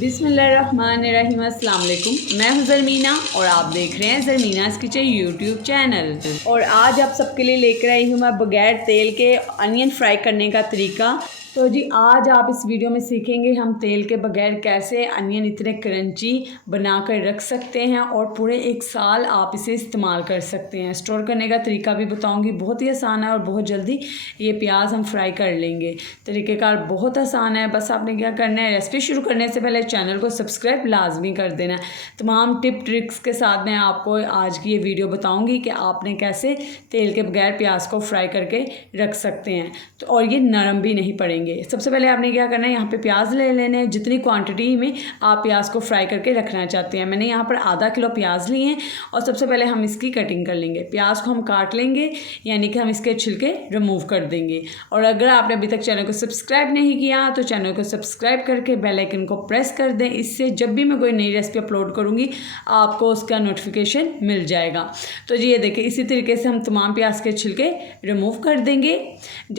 बिस्मिल्लाहिर्रहमानिर्रहीम। अस्सलाम वालेकुम। मैं हूं ज़रमीना और आप देख रहे हैं ज़रमीना's किचन यूट्यूब चैनल। और आज आप सबके लिए लेकर आई हूं मैं बगैर तेल के अनियन फ्राई करने का तरीका। तो जी आज आप इस वीडियो में सीखेंगे हम तेल के बगैर कैसे अनियन इतने क्रंची बना कर रख सकते हैं और पूरे एक साल आप इसे इस्तेमाल कर सकते हैं। स्टोर करने का तरीका भी बताऊंगी, बहुत ही आसान है और बहुत जल्दी ये प्याज हम फ्राई कर लेंगे। तरीक़ेकार बहुत आसान है, बस आपने क्या करना है, रेसिपी शुरू करने से पहले चैनल को सब्सक्राइब लाजमी कर देना है। तमाम टिप ट्रिक्स के साथ मैं आपको आज की ये वीडियो बताऊँगी कि आपने कैसे तेल के बगैर प्याज को फ्राई करके रख सकते हैं तो और ये नरम भी नहीं पड़ेंगे। सबसे पहले आपने क्या करना है, यहाँ पे प्याज ले लेने हैं जितनी क्वांटिटी में आप प्याज को फ्राई करके रखना चाहते हैं। मैंने यहाँ पर आधा किलो प्याज लिए हैं और सबसे पहले हम इसकी कटिंग कर लेंगे। प्याज को हम काट लेंगे, यानी कि हम इसके छिलके रिमूव कर देंगे। और अगर आपने अभी तक चैनल को सब्सक्राइब नहीं किया तो चैनल को सब्सक्राइब करके बेल आइकन को प्रेस कर दें। इससे जब भी मैं कोई नई रेसिपी अपलोड करूँगी आपको उसका नोटिफिकेशन मिल जाएगा। तो जी ये देखिए, इसी तरीके से हम तमाम प्याज के छिलके रिमूव कर देंगे।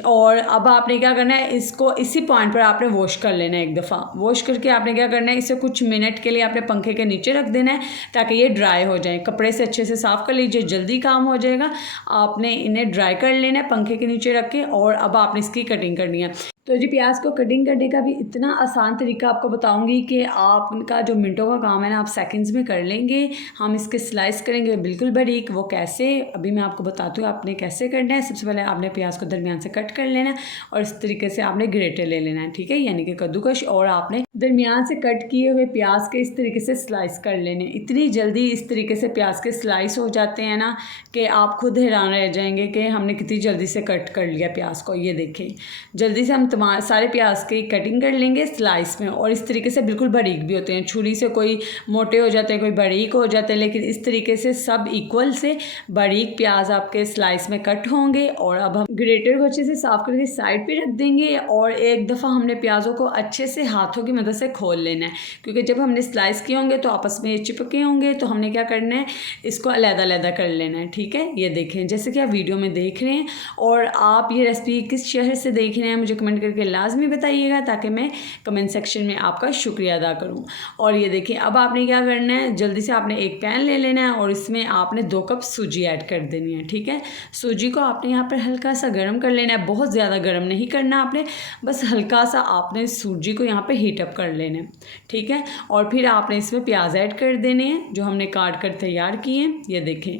और अब आपने क्या करना है, इसको इसी पॉइंट पर आपने वॉश कर लेना है। एक दफ़ा वॉश करके आपने क्या करना है, इसे कुछ मिनट के लिए आपने पंखे के नीचे रख देना है ताकि ये ड्राई हो जाए। कपड़े से अच्छे से साफ़ कर लीजिए, जल्दी काम हो जाएगा। आपने इन्हें ड्राई कर लेना है पंखे के नीचे रख के। और अब आपने इसकी कटिंग करनी है। तो जी प्याज को कटिंग करने का भी इतना आसान तरीका आपको बताऊंगी कि आपका जो मिनटों का काम है ना, आप सेकंड्स में कर लेंगे। हम इसके स्लाइस करेंगे बिल्कुल बारीक। वो कैसे, अभी मैं आपको बताती हूँ आपने कैसे करना है। सबसे पहले आपने प्याज को दरमियान से कट कर लेना है और इस तरीके से आपने ग्रेटर ले लेना है, ठीक है, यानी कि कद्दूकश। और आपने दरमियान से कट किए हुए प्याज के इस तरीके से स्लाइस कर लेने। इतनी जल्दी इस तरीके से प्याज के स्लाइस हो जाते हैं ना कि आप खुद हैरान रह जाएंगे कि हमने कितनी जल्दी से कट कर लिया प्याज को। ये देखें, जल्दी से हम सारे प्याज की कटिंग कर लेंगे स्लाइस में। और इस तरीके से बिल्कुल बारीक भी होते हैं। छुरी से कोई मोटे हो जाते हैं, कोई बारीक हो जाते हैं, लेकिन इस तरीके से सब इक्वल से बारीक प्याज आपके स्लाइस में कट होंगे। और अब हम ग्रेटर को अच्छे से साफ़ करके साइड पे रख देंगे। और एक दफ़ा हमने प्याज़ों को अच्छे से हाथों की मदद से खोल लेना है, क्योंकि जब हमने स्लाइस किए होंगे तो आपस में चिपके होंगे। तो हमने क्या करना है, इसको अलग-अलग कर लेना है, ठीक है। ये देखें जैसे कि आप वीडियो में देख रहे हैं। और आप ये रेसिपी किस शहर से देख रहे हैं मुझे कमेंट करके लाजमी बताइएगा ताकि मैं कमेंट सेक्शन में आपका शुक्रिया अदा करूं। और ये देखिए, अब आपने क्या करना है, जल्दी से आपने एक पैन ले लेना है और इसमें आपने 2 कप सूजी ऐड कर देनी है, ठीक है। सूजी को आपने यहाँ पर हल्का सा गर्म कर लेना है, बहुत ज़्यादा गर्म नहीं करना आपने, बस हल्का सा आपने सूजी को यहाँ पर हीट अप कर लेना है, ठीक है। और फिर आपने इसमें प्याज ऐड कर देने हैं जो हमने काट कर तैयार किए हैं। ये देखें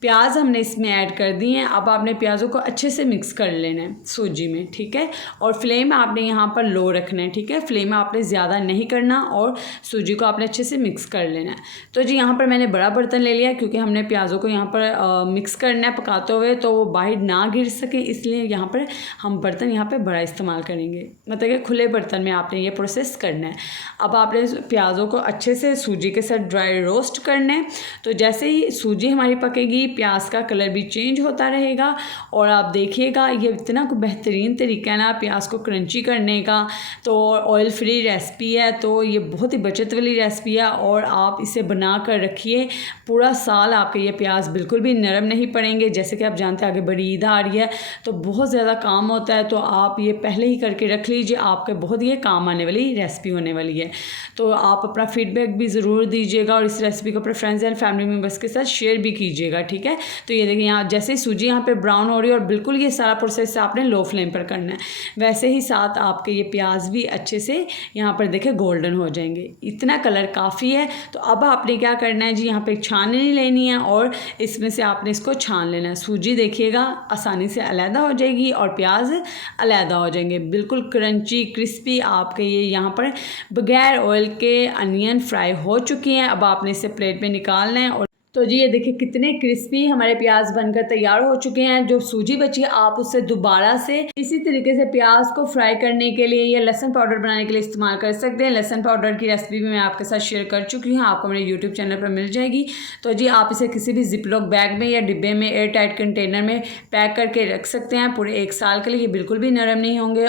प्याज हमने इसमें ऐड कर दिए हैं। अब आपने प्याज़ों को अच्छे से मिक्स कर लेना है सूजी में, ठीक है। और फ्लेम आपने यहाँ पर लो रखना है, ठीक है। फ्लेम आपने ज़्यादा नहीं करना और सूजी को आपने अच्छे से मिक्स कर लेना है। तो जी यहाँ पर मैंने बड़ा बर्तन ले लिया क्योंकि हमने प्याज़ों को यहाँ पर मिक्स करना है पकाते हुए, तो वो बाहर ना गिर सके, इसलिए यहाँ पर हम बर्तन यहाँ पर बड़ा इस्तेमाल करेंगे। मतलब कि खुले बर्तन में आपने ये प्रोसेस करना है। अब आपने प्याज़ों को अच्छे से सूजी के साथ ड्राई रोस्ट करना है। तो जैसे ही सूजी हमारी पकेगी प्याज का कलर भी चेंज होता रहेगा। और आप देखिएगा ये इतना बेहतरीन तरीका है ना प्याज को क्रंची करने का। तो ऑयल फ्री रेसिपी है, तो ये बहुत ही बचत वाली रेसिपी है और आप इसे बना कर रखिए, पूरा साल आपके ये प्याज बिल्कुल भी नरम नहीं पड़ेंगे। जैसे कि आप जानते हैं आगे बड़ी ईद आ रही है तो बहुत ज़्यादा काम होता है, तो आप ये पहले ही करके रख लीजिए, आपके बहुत ये काम आने वाली रेसिपी होने वाली है। तो आप अपना फीडबैक भी ज़रूर दीजिएगा और इस रेसिपी को अपने फ्रेंड्स एंड फैमिली मेम्बर्स के साथ शेयर भी कीजिएगा, ठीक है। तो ये देखिए यहाँ जैसे ही सूजी यहाँ पे ब्राउन हो रही है और बिल्कुल ये सारा प्रोसेस आपने लो फ्लेम पर करना है, वैसे ही साथ आपके ये प्याज भी अच्छे से यहाँ पर देखे गोल्डन हो जाएंगे। इतना कलर काफ़ी है। तो अब आपने क्या करना है जी, यहाँ पे एक छाननी लेनी है और इसमें से आपने इसको छान लेना है। सूजी देखिएगा आसानी से अलहदा हो जाएगी और प्याज अलहदा हो जाएंगे, बिल्कुल क्रंची क्रिस्पी आपके ये यहाँ पर बगैर ऑयल के अनियन फ्राई हो चुकी हैं। अब आपने इसे प्लेट में निकालना है। और तो जी ये देखिए कितने क्रिस्पी हमारे प्याज बनकर तैयार हो चुके हैं। जो सूजी बची है आप उससे दोबारा से इसी तरीके से प्याज को फ्राई करने के लिए या लहसुन पाउडर बनाने के लिए इस्तेमाल कर सकते हैं। लहसुन पाउडर की रेसिपी भी मैं आपके साथ शेयर कर चुकी हूँ, आपको मेरे यूट्यूब चैनल पर मिल जाएगी। तो जी आप इसे किसी भी जिपलॉक बैग में या डिब्बे में एयर टाइट कंटेनर में पैक करके रख सकते हैं पूरे एक साल के लिए, ये बिल्कुल भी नरम नहीं होंगे।